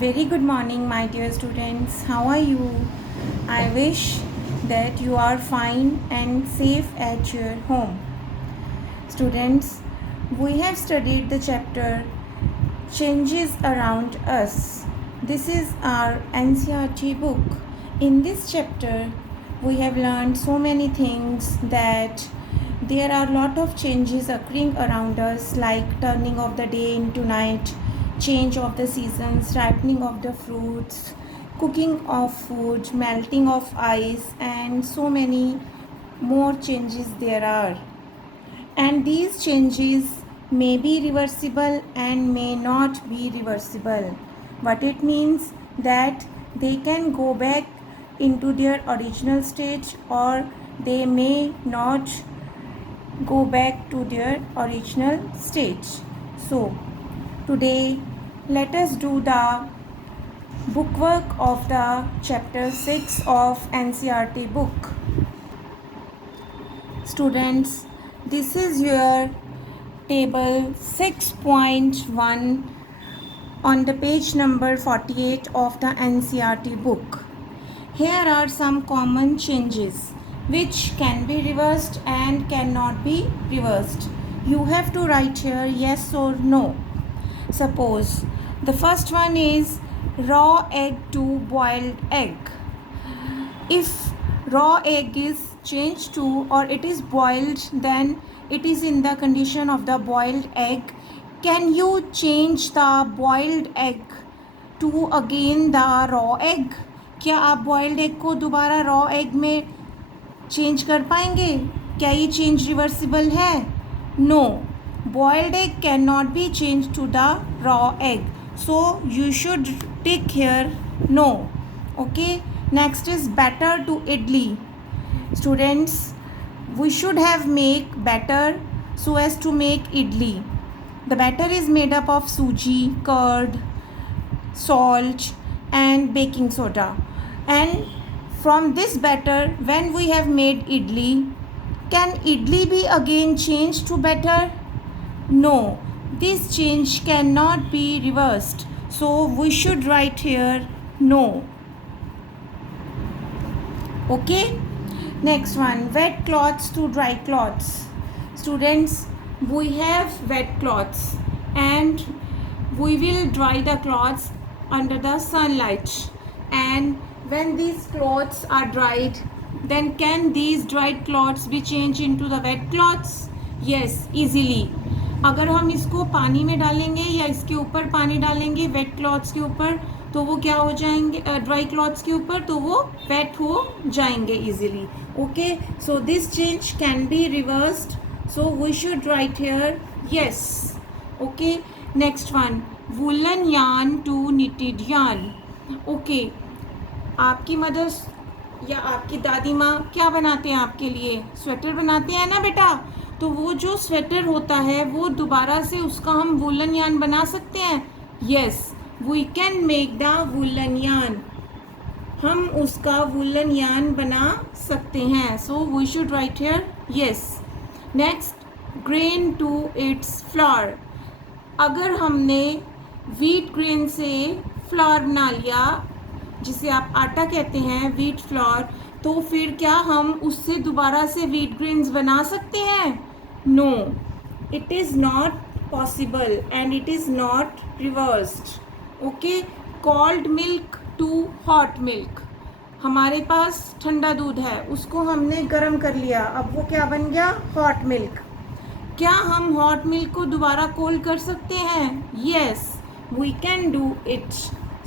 Very good morning, my dear students. How are you? I wish that you are fine and safe at your home. Students, we have studied the chapter Changes Around Us. This is our NCERT book. In this chapter, we have learned so many things that there are a lot of changes occurring around us, like turning of the day into night, change of the seasons, ripening of the fruits, cooking of food, melting of ice, and so many more changes there are. And these changes may be reversible and may not be reversible. What it means that they can go back into their original state or they may not go back to their original state. So today let us do the bookwork of the chapter 6 of NCERT book. Students, this is your table 6.1 on the page number 48 of the NCERT book. Here are some common changes which can be reversed and cannot be reversed. You have to write here yes or no. Suppose the first one is raw egg to boiled egg. If raw egg is changed to or it is boiled, then it is in the condition of the boiled egg. Can you change the boiled egg to again the raw egg? क्या आप boiled egg को दोबारा raw egg में change कर पाएंगे? क्या ये change reversible है? No. Boiled egg cannot be changed to the raw egg. So you should tick here no. Okay. Next is batter to idli. Students, we should have make batter so as to make idli. The batter is made up of suji, curd, salt and baking soda. And from this batter, when we have made idli, can idli be again changed to batter? No, this change cannot be reversed. So we should write here no. Okay. Next one, wet cloths to dry cloths. Students, we have wet cloths and we will dry the cloths under the sunlight. And when these cloths are dried, then can these dried cloths be changed into the wet cloths? Yes, easily. अगर हम इसको पानी में डालेंगे या इसके ऊपर पानी डालेंगे वेट क्लॉथ्स के ऊपर तो वो क्या हो जाएंगे ड्राई क्लॉथ्स के ऊपर तो वो वेट हो जाएंगे easily. Okay, so this change can be reversed. So we should write here yes. Okay, next one, woollen yarn to knitted yarn. Okay, आपकी मदर या आपकी दादी माँ क्या बनाते हैं आपके लिए? स्वेटर बनाते हैं ना बेटा. तो वो जो स्वेटर होता है वो दोबारा से उसका हम वूलन यार्न बना सकते हैं. Yes, we can make the woollen yarn. हम उसका वूलन यार्न बना सकते हैं. So we should write here yes. Next, grain to its flour. अगर हमने व्हीट ग्रेन से फ्लावर बना लिया, जिसे आप आटा कहते हैं, व्हीट फ्लावर, तो फिर क्या हम उससे दोबारा से व्हीट ग्रेन्स बना सकते हैं? No, it is not possible and it is not reversed. Okay, cold milk to hot milk. हमारे पास ठंडा दूध है, उसको हमने गर्म कर लिया, अब वो क्या बन गया? Hot milk. क्या हम हॉट मिल्क को दोबारा कोल्ड कर सकते हैं? Yes, we can do it.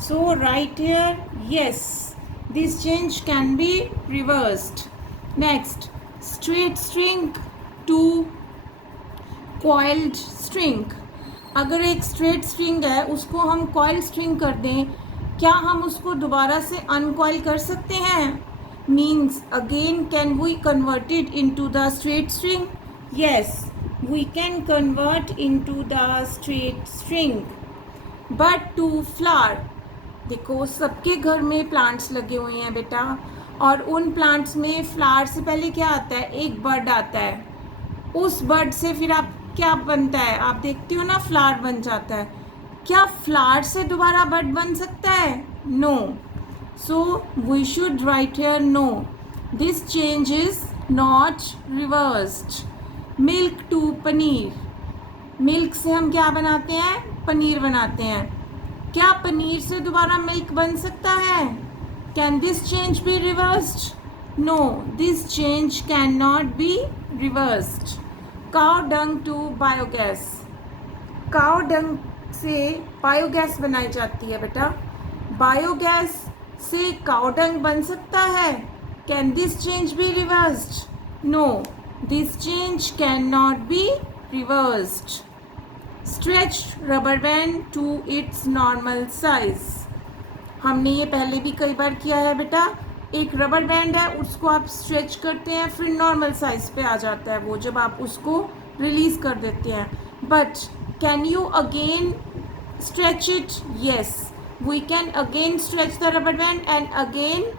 So right here yes. This change can be reversed. Next, straight string to coiled string. अगर एक straight string है उसको हम coil string कर दें, क्या हम उसको दोबारा से uncoil कर सकते हैं? Means again can we convert it into the straight string? Yes, we can convert into the straight string. But to flower, देखो सबके घर में प्लांट्स लगे हुए हैं बेटा, और उन प्लांट्स में फ्लावर से पहले क्या आता है? एक बर्ड आता है. उस बर्ड से फिर आप क्या बनता है? आप देखते हो ना, फ्लावर बन जाता है. क्या फ्लावर से दोबारा बड बन सकता है? No. So we should write here no. This change is not reversed. Milk to paneer. Milk से हम क्या बनाते हैं? पनीर बनाते हैं. क्या पनीर से दोबारा मिल्क बन सकता है? Can this change be reversed? No, this change can not be reversed. Cow dung to biogas. Cow dung से बायोगैस बनाई जाती है बेटा. बायोगैस से काउ डंग बन सकता है? Can this change be reversed? No, this change can not be reversed. Stretched rubber band to its normal size. हमने ये पहले भी कई बार किया है बेटा. एक रबर बैंड है, उसको आप स्ट्रेच करते हैं, फिर नॉर्मल साइज पे आ जाता है वो जब आप उसको रिलीज कर देते हैं. But can you again stretch it? Yes, we can again stretch the rubber band and again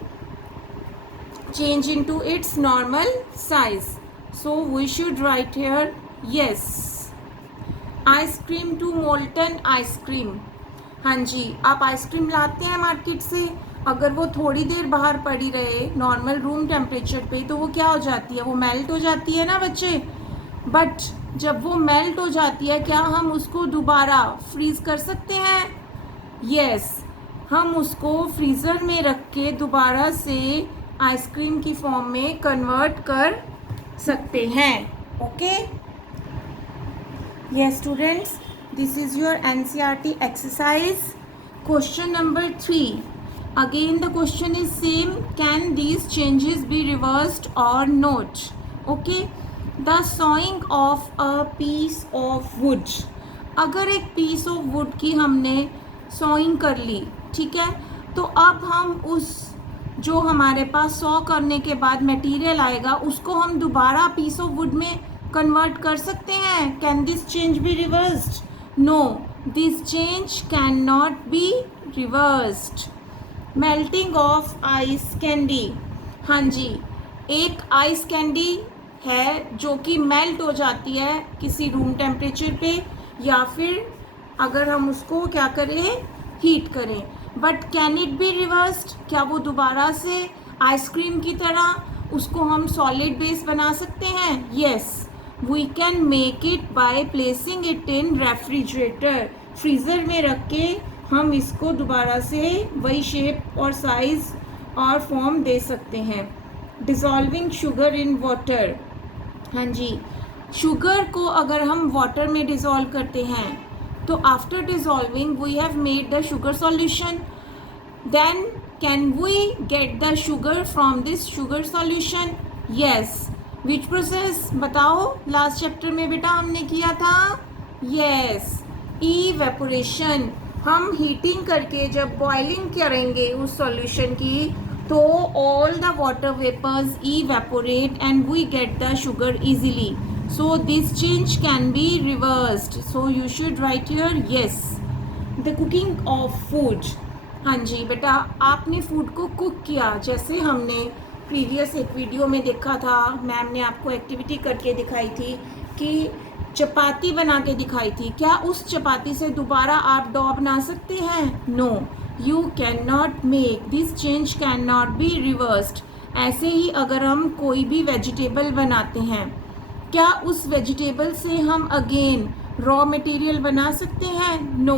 change into its normal size. So we should write here yes. Ice cream to molten ice cream. हाँ जी, आप ice cream लाते हैं market से, अगर वो थोड़ी देर बाहर पड़ी रहे नॉर्मल रूम टेम्परेचर पे तो वो क्या हो जाती है? वो मेल्ट हो जाती है ना बच्चे. बट जब वो मेल्ट हो जाती है, क्या हम उसको दोबारा फ्रीज कर सकते हैं? यस, हम उसको फ्रीज़र में रख के दोबारा से आइसक्रीम की फॉर्म में कन्वर्ट कर सकते हैं. Okay. Yes students, this is your NCERT exercise. Question number 3. Again the question is same. Can these changes be reversed or not? Okay. The sawing of a piece of wood. अगर एक piece of would की हमने sawing कर ली, ठीक है, तो अब हम उस जो हमारे पास सॉ करने के बाद मटेरियल आएगा उसको हम दोबारा पीस ऑफ वुड में कन्वर्ट कर सकते हैं. Can this change be reversed? No, this change can not be reversed. Melting of ice candy. हाँ जी, एक आइस कैंडी है जो कि मेल्ट हो जाती है किसी रूम टेम्परेचर पे, या फिर अगर हम उसको क्या करें? हीट करें. But can it be reversed? क्या वो दोबारा से आइसक्रीम की तरह उसको हम सॉलिड बेस बना सकते हैं? Yes, we can make it by placing it in refrigerator. Freezer में रख के हम इसको दोबारा से वही शेप और साइज़ और फॉर्म दे सकते हैं. डिज़ोल्विंग शुगर इन वाटर. हाँ जी, शुगर को अगर हम वाटर में डिज़ोल्व करते हैं तो after dissolving we have made the sugar solution. Then can we get the sugar from this sugar solution? Yes. Which process? बताओ. लास्ट चैप्टर में बेटा हमने किया था. Yes, evaporation. हम हीटिंग करके जब बॉइलिंग करेंगे उस सॉल्यूशन की तो all the water vapors evaporate and we get the sugar easily. So this change can be reversed. So you should write here yes. The cooking of food. हाँ जी बेटा, आपने फूड को कुक किया. जैसे हमने प्रीवियस एक वीडियो में देखा था, मैम ने आपको एक्टिविटी करके दिखाई थी कि चपाती बना के दिखाई थी. क्या उस चपाती से दोबारा आप डो बना सकते हैं? No, you can not make. This change can not be reversed. ऐसे ही अगर हम कोई भी वेजिटेबल बनाते हैं, क्या उस वेजिटेबल से हम अगेन रॉ मटेरियल बना सकते हैं? No,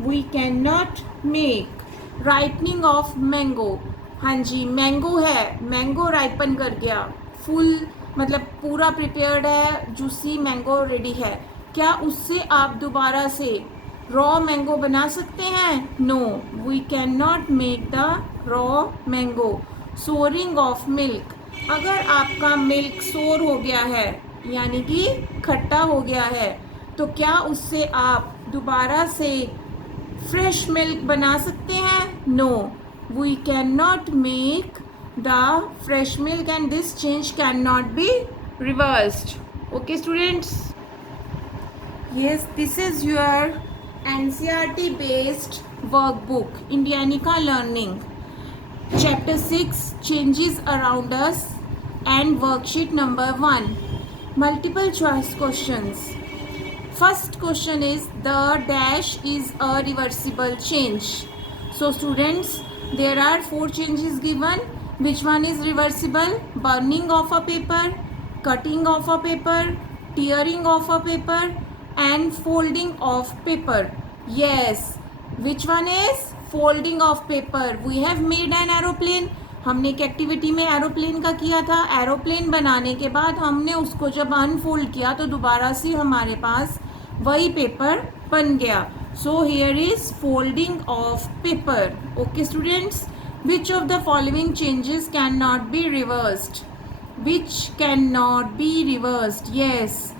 we can not make. Ripening of mango. हाँ जी, मैंगो है, मैंगो राइपन कर गया, फुल मतलब पूरा प्रिपेयर्ड है, जूसी मैंगो रेडी है. क्या उससे आप दोबारा से रॉ मैंगो बना सकते हैं? No, we can not make the raw mango. Souring of milk. अगर आपका मिल्क सोर हो गया है यानी कि खट्टा हो गया है, तो क्या उससे आप दोबारा से फ्रेश मिल्क बना सकते हैं? No, we can not make the fresh milk and this change can not be reversed. Okay students. Yes, this is your NCERT based workbook Indianica learning chapter 6 changes around us and worksheet number 1. Multiple choice questions. First question is the dash is a reversible change. So students, there are 4 changes given. Which one is reversible? Burning of a paper, cutting of a paper, tearing of a paper and folding of paper. Yes, which one is folding of paper? We have made an aeroplane. हमने एक activity में aeroplane का किया था. Aeroplane बनाने के बाद हमने उसको जब अनफोल्ड किया तो दोबारा से हमारे पास वही पेपर बन गया. So here is folding of paper. Okay students, which of the following changes can not be reversed? Which can not be reversed? Yes,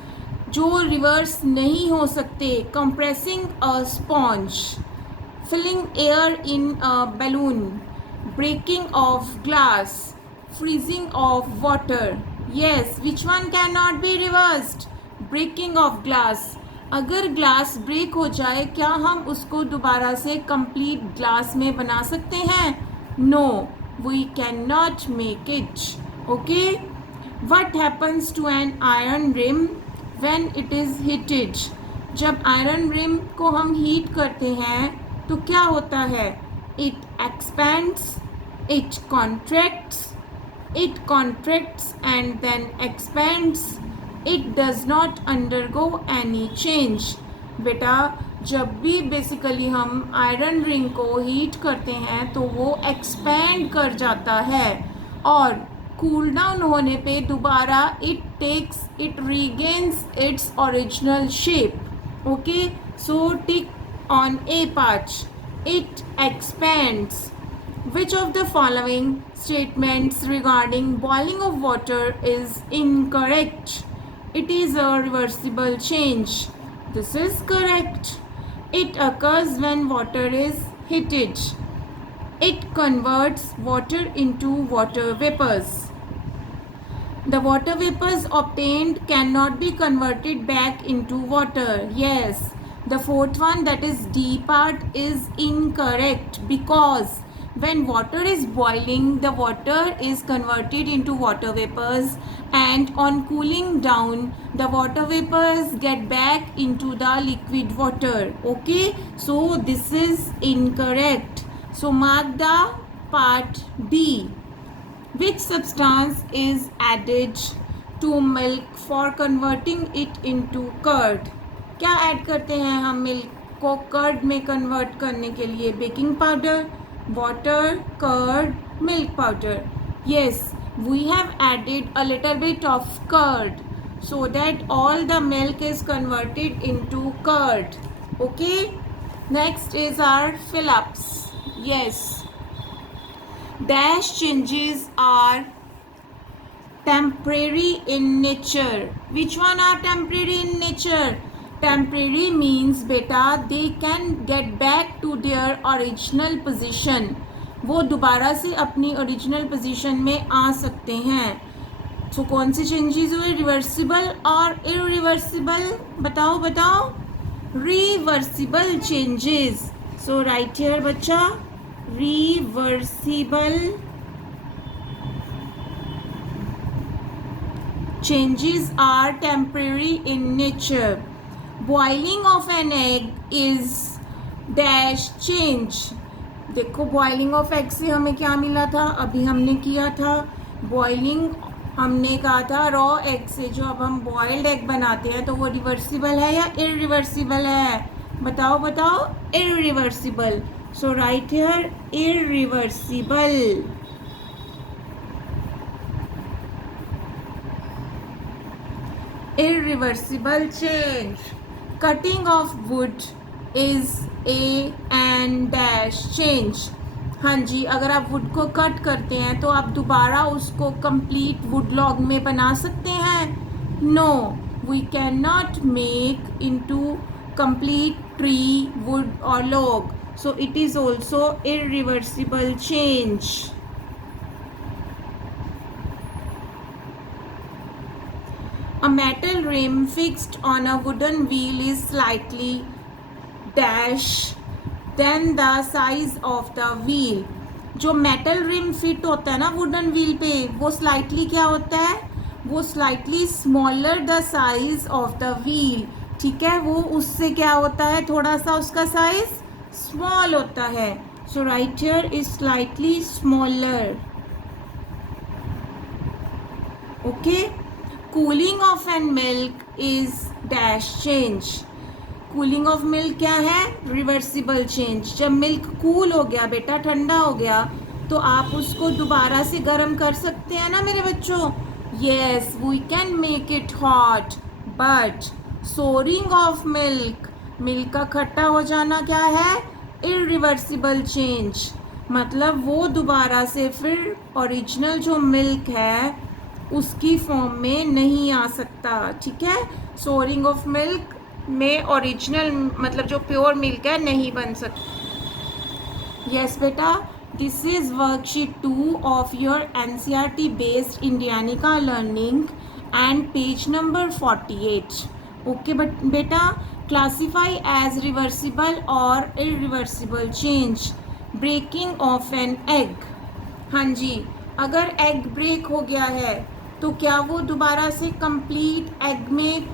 जो रिवर्स नहीं हो सकते. Compressing a sponge, filling air in a balloon, breaking of glass, freezing of water. Yes, which one cannot be reversed? Breaking of glass. अगर glass break हो जाए क्या हम उसको दोबारा से कंप्लीट ग्लास में बना सकते हैं? No, we can not make it. Okay, what happens to an iron rim when it is heated? जब आयरन रिम को हम हीट करते हैं तो क्या होता है? It expands, it contracts and then expands. It does not undergo any change. बेटा, जब भी बेसिकली हम आयरन रिंग को हीट करते हैं तो वो एक्सपेंड कर जाता है और कूल डाउन होने पे दोबारा it regains its original shape. Okay, so tick on A part. It expands. Which of the following statements regarding boiling of water is incorrect? It is a reversible change. This is correct. It occurs when water is heated. It converts water into water vapors. The water vapors obtained cannot be converted back into water. Yes. The fourth one, that is D part, is incorrect because when water is boiling, the water is converted into water vapors, and on cooling down, the water vapors get back into the liquid water. Okay, so this is incorrect. So mark the part B. Which substance is added to milk for converting it into curd? क्या add करते हैं हम milk को curd में convert करने के लिए? Baking powder, water, curd, milk powder. Yes, we have added a little bit of curd so that all the milk is converted into curd. Okay, next is our fill-ups. Yes, dash changes are temporary in nature. Which one are temporary in nature? Temporary means beta they can get back to their original position. वो दोबारा से अपनी original position में आ सकते हैं. सो कौन सी changes हुए? Reversible or irreversible? बताओ. Reversible changes. So right here बच्चा, reversible changes are temporary in nature. Boiling of an egg is dash change. देखो, बॉइलिंग ऑफ एग से हमें क्या मिला था? अभी हमने किया था बॉइलिंग. हमने कहा था रॉ एग से जो अब हम बॉइल्ड एग बनाते हैं तो वो रिवर्सिबल है या इरिवर्सिबल है? बताओ. Irreversible. So right here irreversible. Irreversible change. Cutting of wood is a and dash change. हाँ जी, अगर आप वुड को कट करते हैं तो आप दोबारा उसको कंप्लीट वुड लॉग में बना सकते हैं? No, we can not make into complete tree wood or log. So it is also irreversible change. A metal rim fixed on a wooden wheel is slightly dash than the size of the wheel. जो metal rim fit होता है ना wooden wheel पे, वो slightly क्या होता है? वो slightly smaller the size of the wheel. ठीक है, वो उससे क्या होता है, थोड़ा सा उसका साइज स्मॉल होता है. So right here is slightly smaller. Okay. Cooling of an milk is dash change. Cooling of milk क्या है, रिवर्सिबल चेंज. जब मिल्क कूल हो गया बेटा, ठंडा हो गया, तो आप उसको दोबारा से गर्म कर सकते हैं ना मेरे बच्चों. Yes, we can make it hot. But souring of milk, milk का खट्टा हो जाना क्या है, इरिवर्सिबल चेंज. मतलब वो दोबारा से फिर ओरिजिनल जो मिल्क है उसकी फॉर्म में नहीं आ सकता. ठीक है, सोरिंग ऑफ मिल्क में ओरिजिनल मतलब जो प्योर मिल्क है नहीं बन सकता. यस बेटा, this is worksheet 2 of your NCERT based Indianica learning and page number 48. Okay बेटा, classify as reversible or irreversible change. Breaking of an egg. हाँ जी, अगर एग ब्रेक हो गया है तो क्या वो दोबारा से कंप्लीट एग में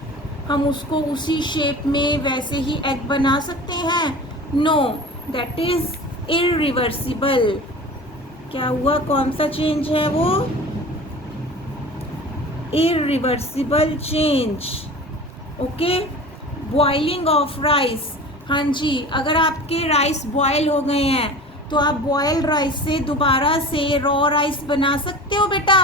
हम उसको उसी शेप में वैसे ही एग बना सकते हैं? No, that is irreversible. क्या हुआ, कौन सा चेंज है वो, irreversible change. Okay. Boiling of rice. हाँ जी, अगर आपके राइस बॉयल हो गए हैं तो आप बॉयल्ड राइस से दोबारा से रॉ राइस बना सकते हो बेटा?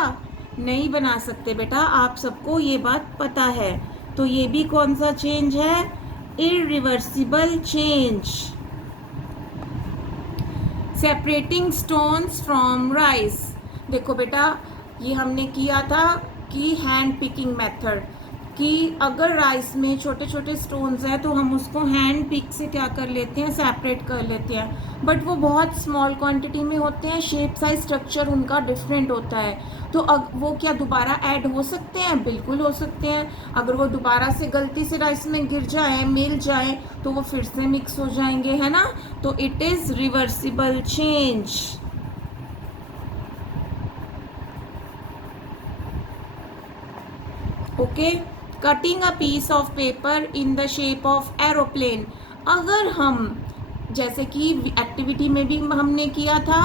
नहीं बना सकते बेटा, आप सबको ये बात पता है. तो ये भी कौन सा चेंज है, irreversible change. Separating stones from rice. देखो बेटा, ये हमने किया था कि हैंड पिकिंग मेथड, कि अगर राइस में छोटे छोटे स्टोन्स हैं तो हम उसको हैंड पिक से क्या कर लेते हैं, सेपरेट कर लेते हैं. बट वो बहुत स्मॉल क्वांटिटी में होते हैं, शेप साइज स्ट्रक्चर उनका डिफरेंट होता है. तो अब वो क्या दोबारा ऐड हो सकते हैं? बिल्कुल हो सकते हैं. अगर वो दोबारा से गलती से राइस में गिर जाए, मिल जाए, तो वो फिर से मिक्स हो जाएंगे, है ना. तो it is reversible change. Okay. Cutting a piece of paper in the shape of aeroplane. अगर हम जैसे कि एक्टिविटी में भी हमने किया था,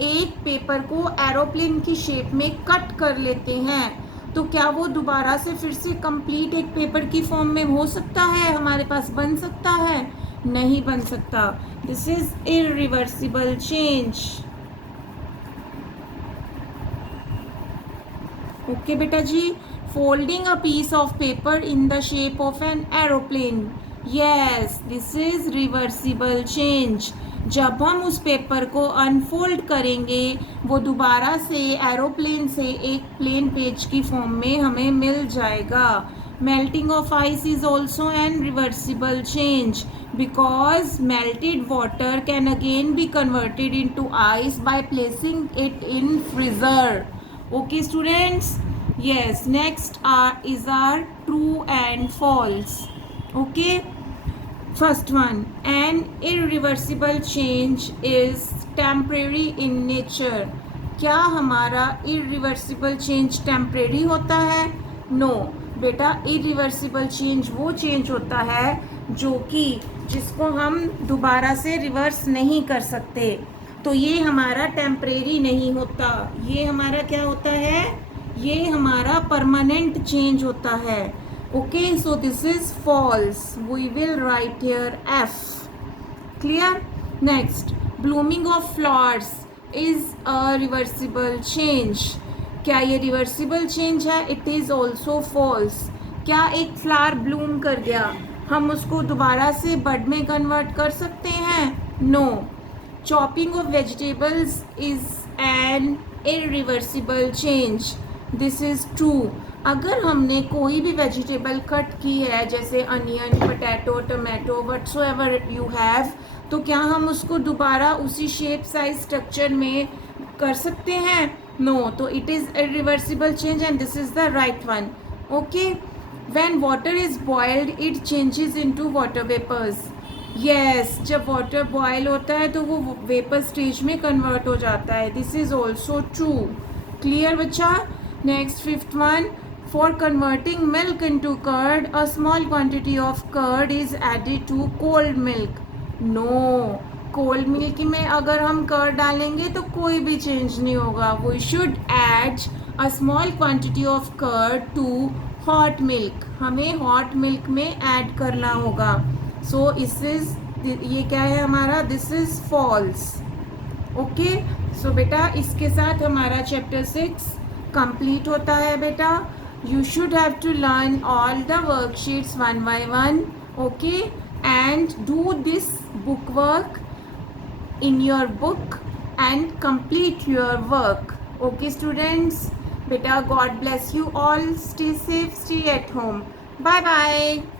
एक पेपर को एरोप्लेन की शेप में कट कर लेते हैं, तो क्या वो दोबारा से फिर से कंप्लीट एक पेपर की फॉर्म में हो सकता है, हमारे पास बन सकता है? नहीं बन सकता. This is irreversible change. Okay बेटा जी. Folding a piece of paper in the shape of an aeroplane. Yes, this is reversible change. जब हम उस पेपर को अनफोल्ड करेंगे वो दोबारा से एरोप्लेन से एक प्लेन पेज की फॉर्म में हमें मिल जाएगा. Melting of ice is also an reversible change because melted water can again be converted into ice by placing it in freezer. Okay students. Yes, next is our true and false. Okay, first one, an irreversible change is temporary in nature. क्या हमारा irreversible change temporary होता है? No बेटा, irreversible change वो change होता है जो कि जिसको हम दोबारा से रिवर्स नहीं कर सकते. तो ये हमारा टेम्परेरी नहीं होता, ये हमारा क्या होता है, ये हमारा परमानेंट चेंज होता है. Okay, so this is false. We will write here F. Clear. Next, blooming of flowers is a reversible change. क्या ये रिवर्सिबल चेंज है? It is also false. क्या एक फ्लावर ब्लूम कर गया, हम उसको दोबारा से बड में कन्वर्ट कर सकते हैं? No. Chopping of vegetables is an irreversible change. This is true. अगर हमने कोई भी वेजिटेबल कट की है, जैसे onion, potato, tomato, whatsoever you have, तो क्या हम उसको दोबारा उसी शेप साइज स्ट्रक्चर में कर सकते हैं? नो. तो it is irreversible change and this is the right one. Okay. When water is boiled it changes into water vapours. Yes, जब वाटर बॉयल होता है तो वो वेपर स्टेज में कन्वर्ट हो जाता है. This is also true. Clear बच्चा. Next fifth one, For converting milk into curd, a small quantity of curd is added to cold milk. No, cold milk में अगर हम curd डालेंगे तो कोई भी change नहीं होगा. We should add a small quantity of curd to hot milk. हमें hot milk में add करना होगा. So ये क्या है हमारा? This is false. Okay so बेटा इसके साथ हमारा चैप्टर 6 कंप्लीट होता है बेटा. You should have to learn all the worksheets one by one. Okay and do this book work in your book and complete your work. Okay students, beta God bless you all. Stay safe, stay at home. Bye bye.